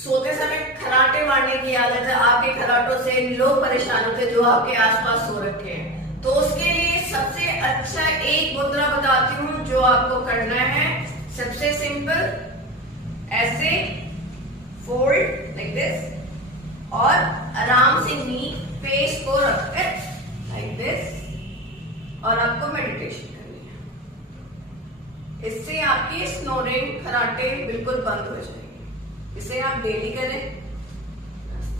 सोते समय खराटे मारने की आदत है, आपके खराटों से लोग परेशान होते हैं जो आपके आसपास सो रखे हैं, तो उसके लिए सबसे अच्छा एक मुद्रा बताती हूँ जो आपको करना है। सबसे सिंपल, ऐसे फोल्ड लाइक दिस और आराम से नी फेस को रखकर लाइक दिस, और आपको मेडिटेशन करनी है। इससे आपकी स्नोरिंग खराटे बिल्कुल बंद हो जाएंगे। इसे आप डेली करें।